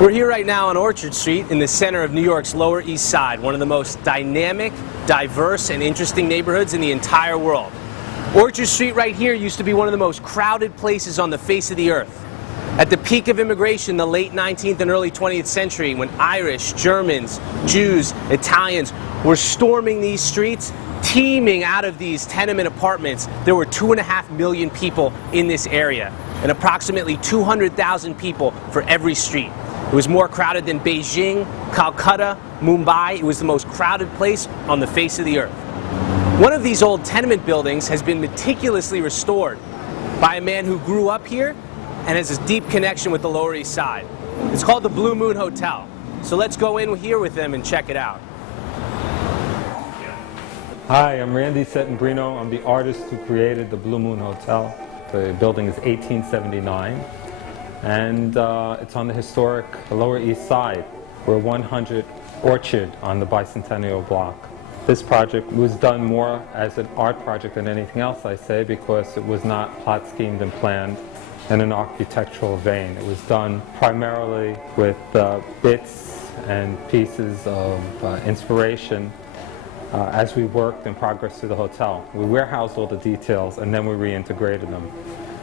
We're here right now on Orchard Street in the center of New York's Lower East Side, one of the most dynamic, diverse, and interesting neighborhoods in the entire world. Orchard Street right here used to be one of the most crowded places on the face of the earth. At the peak of immigration in the late 19th and early 20th century, when Irish, Germans, Jews, Italians were storming these streets, teeming out of these tenement apartments, there were 2.5 million people in this area, and approximately 200,000 people for every street. It was more crowded than Beijing, Calcutta, Mumbai. It was the most crowded place on the face of the earth. One of these old tenement buildings has been meticulously restored by a man who grew up here and has a deep connection with the Lower East Side. It's called the Blue Moon Hotel. So let's go in here with him and check it out. Hi, I'm Randy Settenbrino. I'm the artist who created the Blue Moon Hotel. The building is 1879, and it's on the historic Lower East Side. We're 100 Orchard on the Bicentennial Block. This project was done more as an art project than anything else, I say, because it was not plot schemed and planned in an architectural vein. It was done primarily with bits and pieces of inspiration as we worked in progress through the hotel. We warehoused all the details and then we reintegrated them.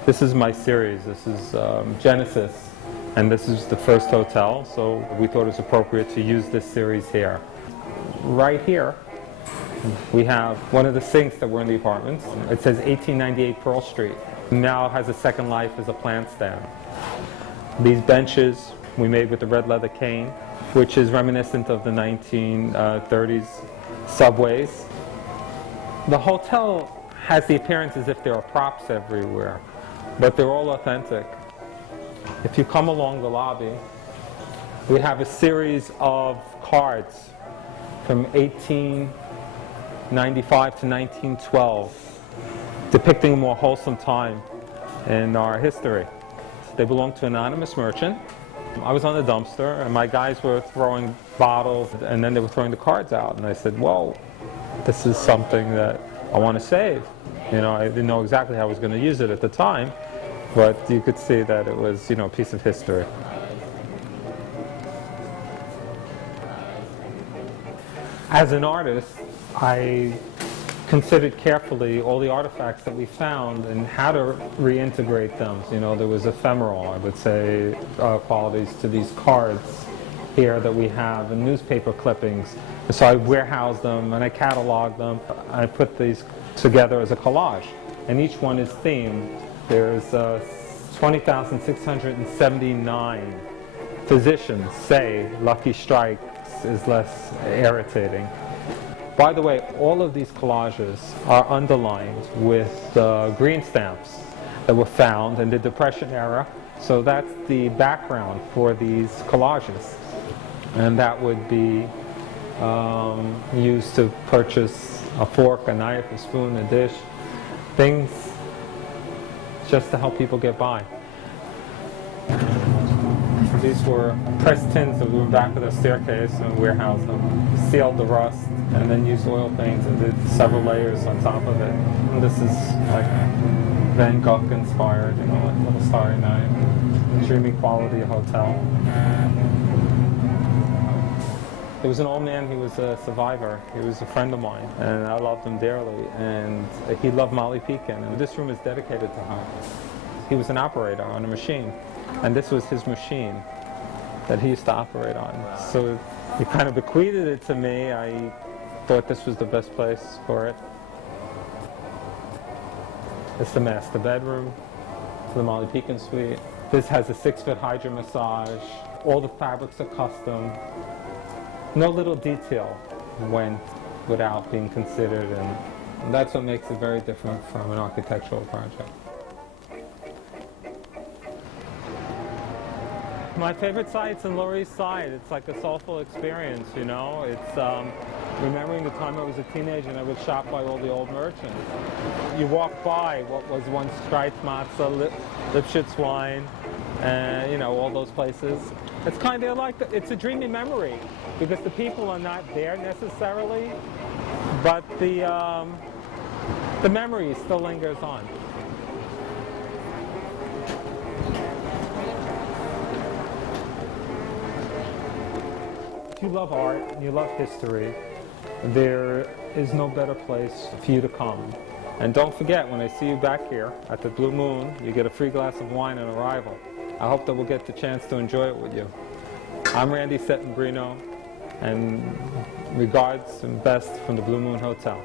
This is my series. This is Genesis, and this is the first hotel, so we thought it was appropriate to use this series here. Right here, we have one of the sinks that were in the apartments. It says 1898 Pearl Street. Now has a second life as a plant stand. These benches we made with the red leather cane, which is reminiscent of the 1930s subways. The hotel has the appearance as if there are props everywhere, but they're all authentic. If you come along the lobby, we have a series of cards from 1895 to 1912 depicting a more wholesome time in our history. They belong to an anonymous merchant. I was on the dumpster and my guys were throwing bottles and then they were throwing the cards out, and I said, well, this is something that I want to save. You know, I didn't know exactly how I was going to use it at the time, but you could see that it was, you know, a piece of history. As an artist, I considered carefully all the artifacts that we found and how to reintegrate them. You know, there was ephemeral, I would say, qualities to these cards here that we have, and newspaper clippings. So I warehoused them and I cataloged them. I put these together as a collage, and each one is themed. There's 20,679 physicians say Lucky Strikes is less irritating. By the way, all of these collages are underlined with green stamps that were found in the Depression era. So that's the background for these collages. And that would be used to purchase a fork, a knife, a spoon, a dish, things just to help people get by. These were pressed tins that were in the back of the staircase, and warehoused them, sealed the rust, and then used oil paints and did several layers on top of it. And this is like Van Gogh inspired, you know, like Little Starry Night, dreamy quality hotel. There was an old man, he was a survivor. He was a friend of mine, and I loved him dearly, and he loved Molly Pekin, and this room is dedicated to him. He was an operator on a machine, and this was his machine that he used to operate on. So he kind of bequeathed it to me. I thought this was the best place for it. It's the master bedroom, it's the Molly Pekin suite. This has a 6-foot hydro massage. All the fabrics are custom. No little detail went without being considered, and that's what makes it very different from an architectural project. My favorite site's in Lower East Side. It's like a soulful experience, you know. It's remembering the time I was a teenager and I would shop by all the old merchants. You walk by what was once Striped Matzah, Lipschitz wine, and you know, all those places. It's kind of like, it's a dreamy memory because the people are not there necessarily, but the memory still lingers on. if you love art and you love history, there is no better place for you to come. And don't forget, when I see you back here at the Blue Moon, you get a free glass of wine on arrival. I hope that we'll get the chance to enjoy it with you. I'm Randy Settenbrino, and regards and best from the Blue Moon Hotel.